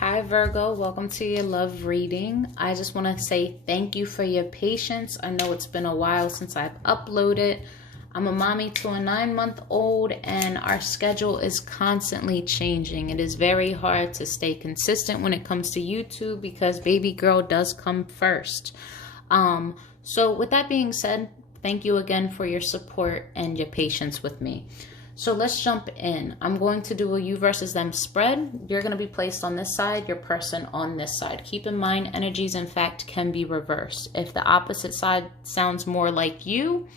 Hi Virgo, welcome to your love reading. I just want to say thank you for your patience. I know it's been a while since I've uploaded. I'm a mommy to a 9-month-old and our schedule is constantly changing. It is very hard to stay consistent when it comes to YouTube because baby girl does come first. So with that being said, thank you again for your support and your patience with me. So let's jump in. I'm going to do a you versus them spread. You're going to be placed on this side, your person on this side. Keep in mind, energies, in fact, can be reversed. If the opposite side sounds more like you,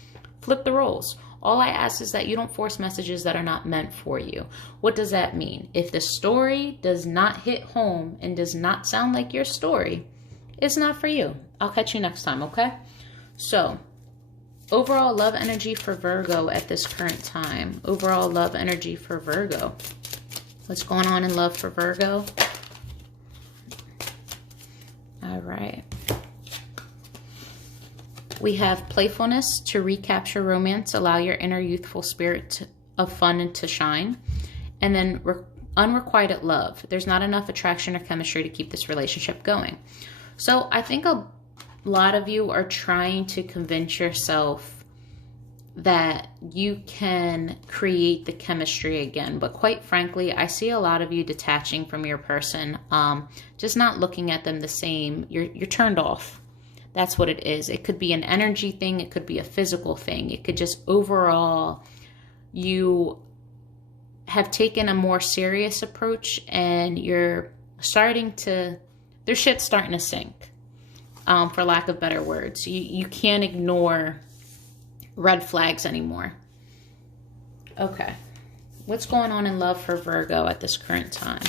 flip the roles. All I ask is that you don't force messages that are not meant for you. What does that mean? If the story does not hit home and does not sound like your story, it's not for you. I'll catch you next time, okay? So, overall love energy for Virgo at this current time. Overall love energy for Virgo. What's going on in love for Virgo? All right. We have playfulness to recapture romance. Allow your inner youthful spirit of fun to shine. And then unrequited love. There's not enough attraction or chemistry to keep this relationship going. So I think a lot of you are trying to convince yourself that you can create the chemistry again. But quite frankly, I see a lot of you detaching from your person, just not looking at them the same. You're turned off. That's what it is. It could be an energy thing. It could be a physical thing. It could just overall, you have taken a more serious approach and you're starting to, their shit's starting to sink. For lack of better words. You can't ignore red flags anymore. Okay. What's going on in love for Virgo at this current time?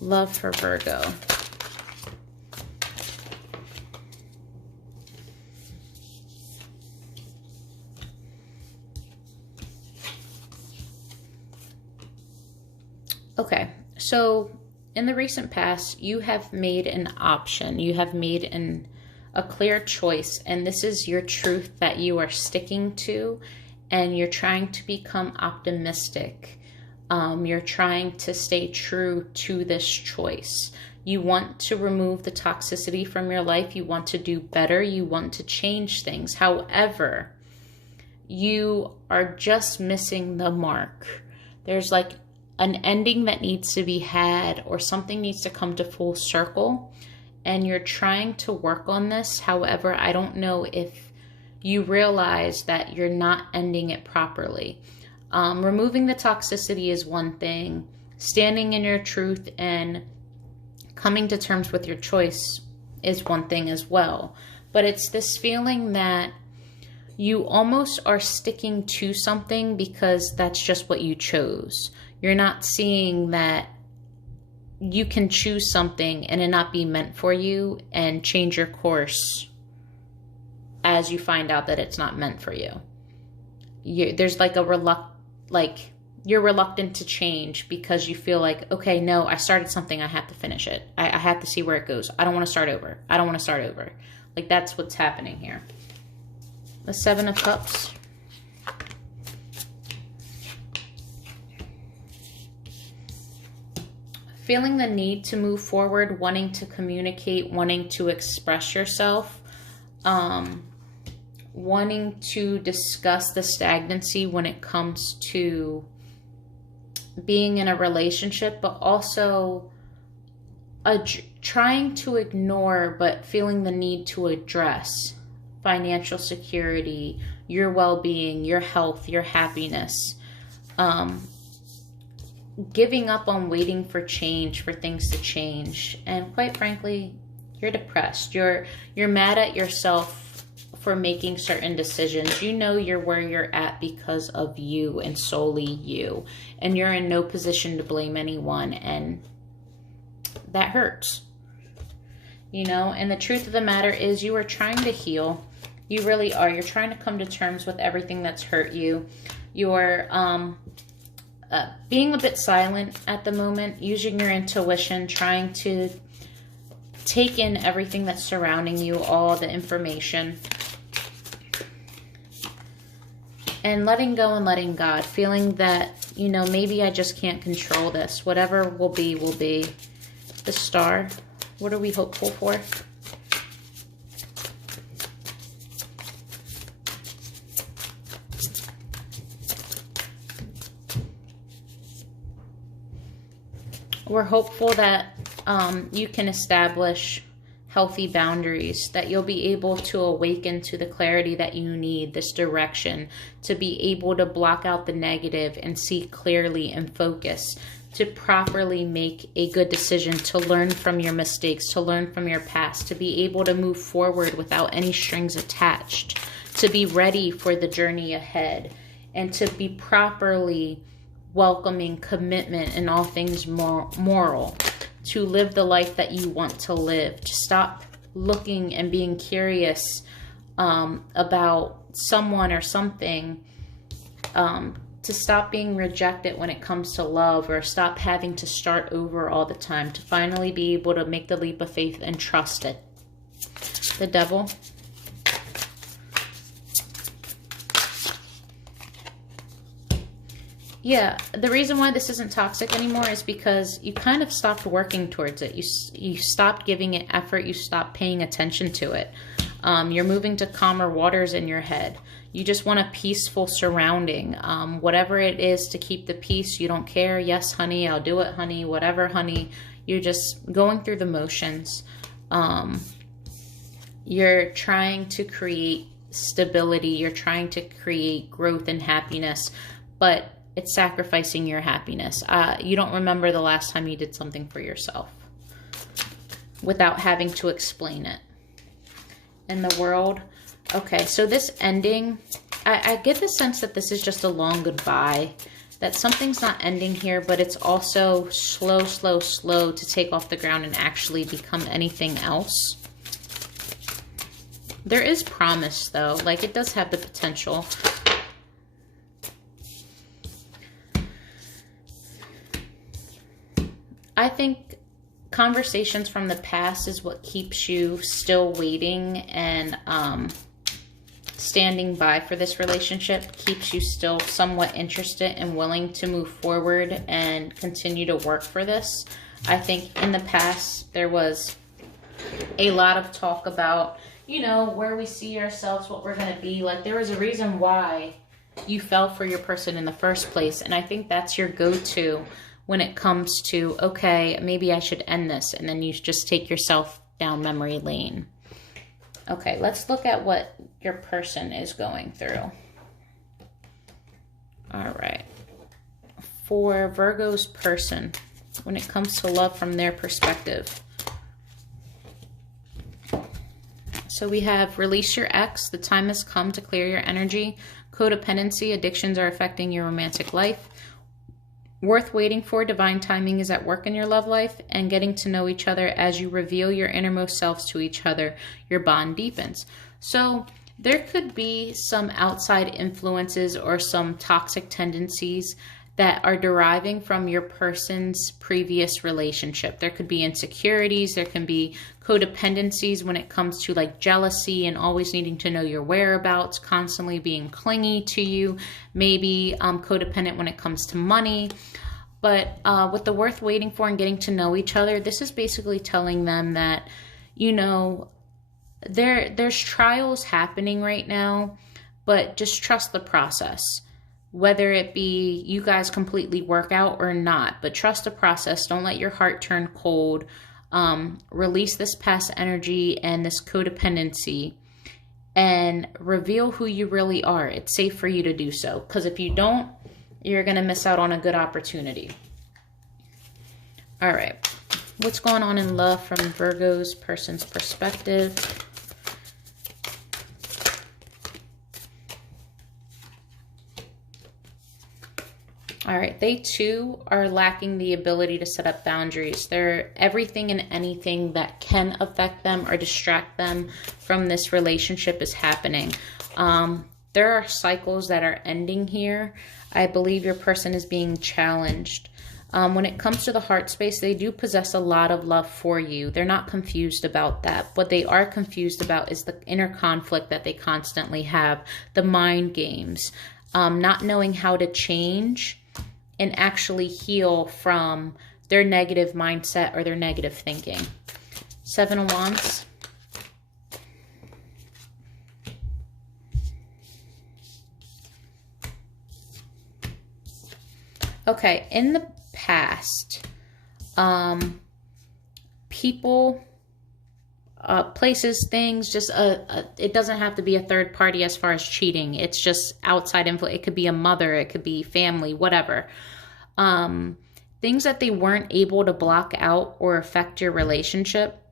Love for Virgo. Okay. So in the recent past, you have made an option. You have made a clear choice, and this is your truth that you are sticking to, and you're trying to become optimistic. You're trying to stay true to this choice. You want to remove the toxicity from your life. You want to do better. You want to change things. However, you are just missing the mark. There's like an ending that needs to be had, or something needs to come to full circle, and you're trying to work on this. However, I don't know if you realize that you're not ending it properly. Removing the toxicity is one thing. Standing in your truth and coming to terms with your choice is one thing as well. But it's this feeling that you almost are sticking to something because that's just what you chose. You're not seeing that you can choose something and it not be meant for you and change your course as you find out that it's not meant for you. There's like you're reluctant to change because you feel like, okay, no, I started something, I have to finish it. I have to see where it goes. I don't want to start over. I don't want to start over. Like, that's what's happening here. The Seven of Cups. Feeling the need to move forward, wanting to communicate, wanting to express yourself, wanting to discuss the stagnancy when it comes to being in a relationship, but also trying to ignore, but feeling the need to address financial security, your well-being, your health, your happiness. Giving up on waiting for change, for things to change. And quite frankly, you're depressed. You're mad at yourself for making certain decisions. You know you're where you're at because of you and solely you. And you're in no position to blame anyone. And that hurts. You know, and the truth of the matter is you are trying to heal. You really are. You're trying to come to terms with everything that's hurt you. You're being a bit silent at the moment, using your intuition, trying to take in everything that's surrounding you, all the information, and letting go and letting God, feeling that, you know, maybe I just can't control this. Whatever will be, will be. The Star. What are we hopeful for? We're hopeful that you can establish healthy boundaries, that you'll be able to awaken to the clarity that you need, this direction, to be able to block out the negative and see clearly and focus, to properly make a good decision, to learn from your mistakes, to learn from your past, to be able to move forward without any strings attached, to be ready for the journey ahead, and to be properly welcoming commitment in all things moral, to live the life that you want to live, to stop looking and being curious about someone or something, to stop being rejected when it comes to love, or stop having to start over all the time, to finally be able to make the leap of faith and trust it. The Devil. Yeah, the reason why this isn't toxic anymore is because you kind of stopped working towards it. You stopped giving it effort. You stopped paying attention to it. You're moving to calmer waters in your head. You just want a peaceful surrounding. Whatever it is to keep the peace, you don't care. Yes, honey, I'll do it, honey. Whatever, honey. You're just going through the motions. You're trying to create stability. You're trying to create growth and happiness, but it's sacrificing your happiness. You don't remember the last time you did something for yourself without having to explain it. In the World. Okay, so this ending, I get the sense that this is just a long goodbye, that something's not ending here, but it's also slow to take off the ground and actually become anything else. There is promise, though. Like, it does have the potential. I think conversations from the past is what keeps you still waiting and standing by for this relationship, keeps you still somewhat interested and willing to move forward and continue to work for this. I think in the past there was a lot of talk about, you know, where we see ourselves, what we're going to be. Like, there was a reason why you fell for your person in the first place, and I think that's your go-to when it comes to, okay, maybe I should end this, and then you just take yourself down memory lane. Okay, let's look at what your person is going through. All right. For Virgo's person, when it comes to love from their perspective. So we have release your ex. The time has come to clear your energy. Codependency, addictions are affecting your romantic life. Worth waiting for, divine timing is at work in your love life, and getting to know each other as you reveal your innermost selves to each other, your bond deepens. So there could be some outside influences or some toxic tendencies that are deriving from your person's previous relationship. There could be insecurities, there can be codependencies when it comes to like jealousy and always needing to know your whereabouts, constantly being clingy to you, maybe codependent when it comes to money. But with the worth waiting for and getting to know each other, this is basically telling them that, you know, there's trials happening right now, but just trust the process. Whether it be you guys completely work out or not, but trust the process. Don't let your heart turn cold. Release this past energy and this codependency and reveal who you really are. It's safe for you to do so, because if you don't, you're going to miss out on a good opportunity. All right. What's going on in love from Virgo's person's perspective? All right, they too are lacking the ability to set up boundaries. They're everything and anything that can affect them or distract them from this relationship is happening. There are cycles that are ending here. I believe your person is being challenged. When it comes to the heart space, they do possess a lot of love for you. They're not confused about that. What they are confused about is the inner conflict that they constantly have, the mind games, not knowing how to change and actually heal from their negative mindset or their negative thinking. 7 of Wands. Okay, in the past, people, places, things, just it doesn't have to be a third party as far as cheating. It's just outside influence. It could be a mother, it could be family, whatever. Things that they weren't able to block out or affect your relationship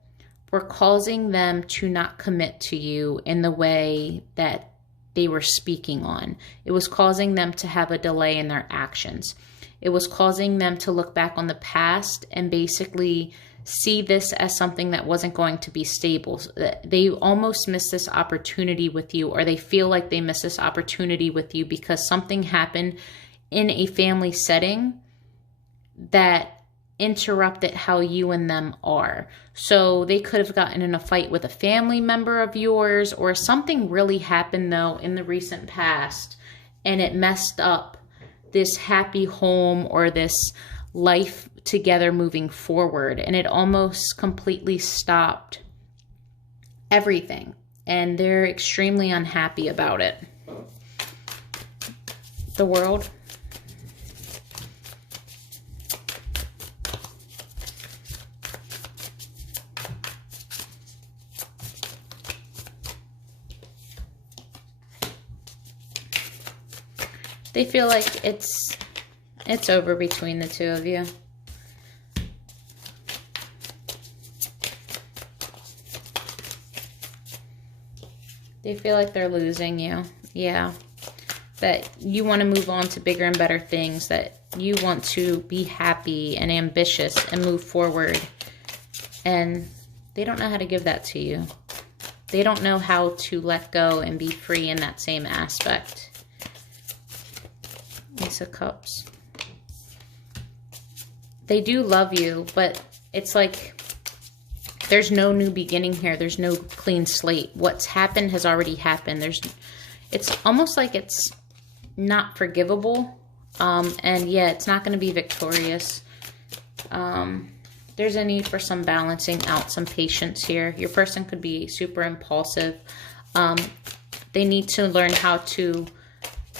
were causing them to not commit to you in the way that they were speaking on. It was causing them to have a delay in their actions. It was causing them to look back on the past and basically see this as something that wasn't going to be stable. They almost miss this opportunity with you, or they feel like they miss this opportunity with you because something happened in a family setting that interrupted how you and them are. So they could have gotten in a fight with a family member of yours, or something really happened though in the recent past and it messed up this happy home or this life together moving forward, and it almost completely stopped everything, and they're extremely unhappy about it. The World. They feel like it's over between the two of you. They feel like they're losing you. Yeah. That you want to move on to bigger and better things. That you want to be happy and ambitious and move forward. And they don't know how to give that to you. They don't know how to let go and be free in that same aspect. Ace of Cups. They do love you, but it's like there's no new beginning here. There's no clean slate. What's happened has already happened. It's almost like it's not forgivable. And yeah, it's not going to be victorious. There's a need for some balancing out, some patience here. Your person could be super impulsive. They need to learn how to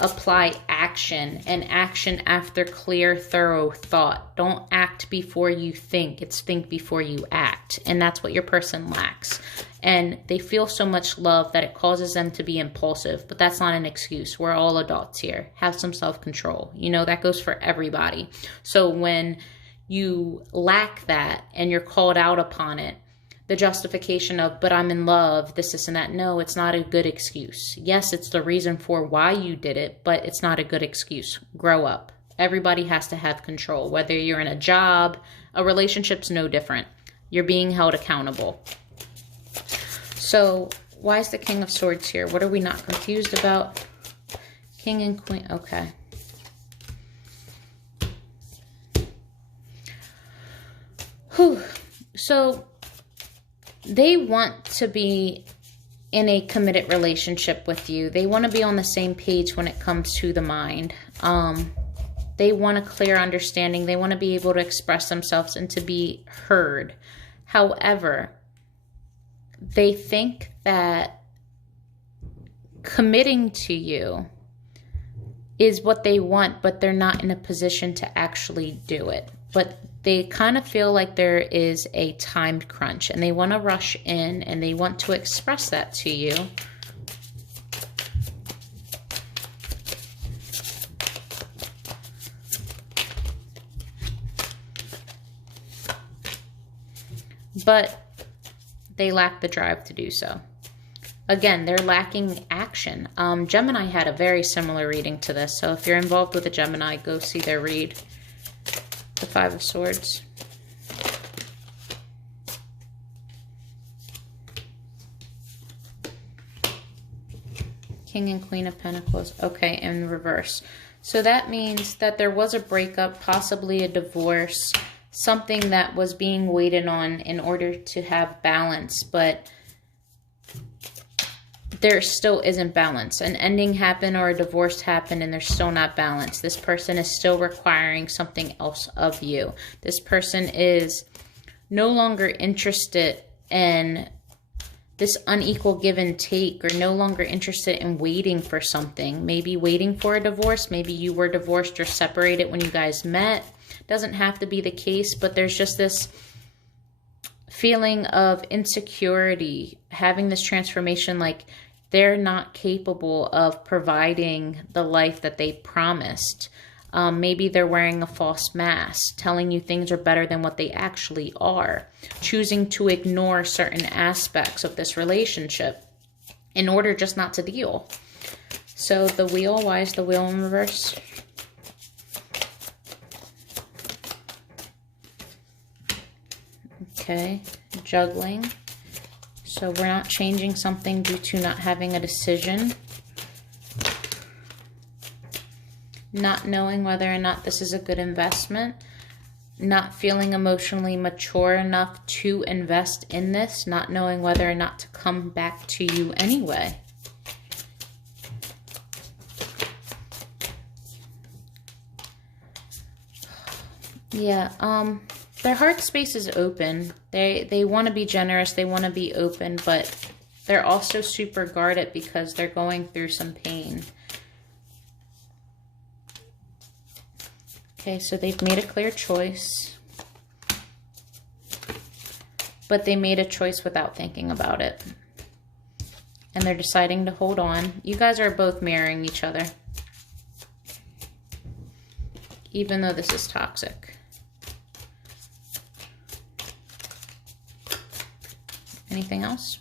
apply action, and action after clear, thorough thought. Don't act before you think. It's think before you act. And that's what your person lacks. And they feel so much love that it causes them to be impulsive. But that's not an excuse. We're all adults here. Have some self-control. You know, that goes for everybody. So when you lack that and you're called out upon it, the justification of, but I'm in love, this and that. No, it's not a good excuse. Yes, it's the reason for why you did it, but it's not a good excuse. Grow up. Everybody has to have control. Whether you're in a job, a relationship's no different. You're being held accountable. So why is the King of Swords here? What are we not confused about? King and Queen. Okay. Whew. So they want to be in a committed relationship with you. They want to be on the same page when it comes to the mind. They want a clear understanding. They want to be able to express themselves and to be heard. However, they think that committing to you is what they want, but they're not in a position to actually do it. But they kind of feel like there is a timed crunch, and they want to rush in, and they want to express that to you. But they lack the drive to do so. Again, they're lacking action. Gemini had a very similar reading to this. So if you're involved with a Gemini, go see their read. The Five of Swords. King and Queen of Pentacles. Okay, in reverse. So that means that there was a breakup, possibly a divorce, something that was being waited on in order to have balance, but there still isn't balance. An ending happened or a divorce happened and they're still not balanced. This person is still requiring something else of you. This person is no longer interested in this unequal give and take, or no longer interested in waiting for something. Maybe waiting for a divorce. Maybe you were divorced or separated when you guys met. Doesn't have to be the case, but there's just this feeling of insecurity, having this transformation, like they're not capable of providing the life that they promised. Maybe they're wearing a false mask, telling you things are better than what they actually are, choosing to ignore certain aspects of this relationship in order just not to deal. So the wheel, why is the wheel in reverse? Okay, juggling. So we're not changing something due to not having a decision. Not knowing whether or not this is a good investment. Not feeling emotionally mature enough to invest in this. Not knowing whether or not to come back to you anyway. Yeah, their heart space is open. They want to be generous. They want to be open, but they're also super guarded because they're going through some pain. Okay, so they've made a clear choice. But they made a choice without thinking about it. And they're deciding to hold on. You guys are both marrying each other. Even though this is toxic. Anything else?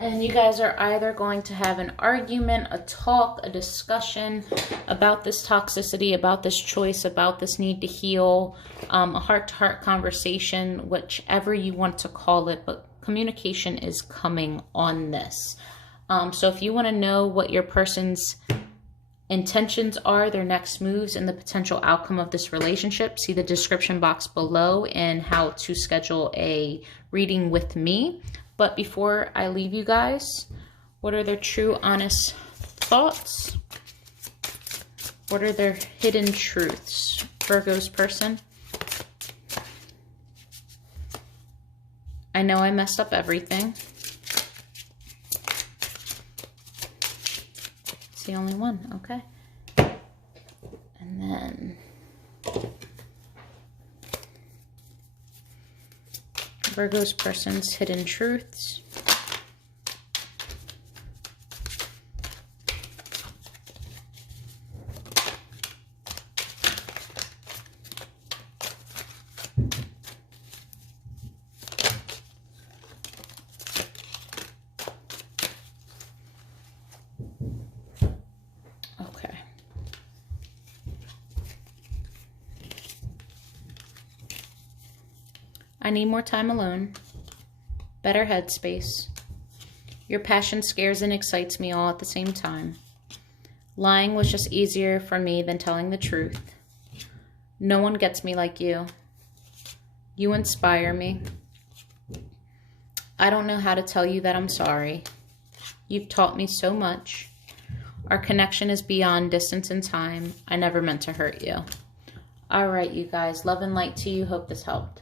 And you guys are either going to have an argument, a talk, a discussion about this toxicity, about this choice, about this need to heal, a heart-to-heart conversation, whichever you want to call it, but communication is coming on this. So if you want to know what your person's intentions are, their next moves, and the potential outcome of this relationship, see the description box below and how to schedule a reading with me. But before I leave you guys, what are their true, honest thoughts? What are their hidden truths? Virgo's person. I know I messed up everything. It's the only one, okay. And then Virgo's person's hidden truths. Okay. I need more time alone. Better headspace. Your passion scares and excites me all at the same time. Lying was just easier for me than telling the truth. No one gets me like you. You inspire me. I don't know how to tell you that I'm sorry. You've taught me so much. Our connection is beyond distance and time. I never meant to hurt you. All right, you guys. Love and light to you. Hope this helped.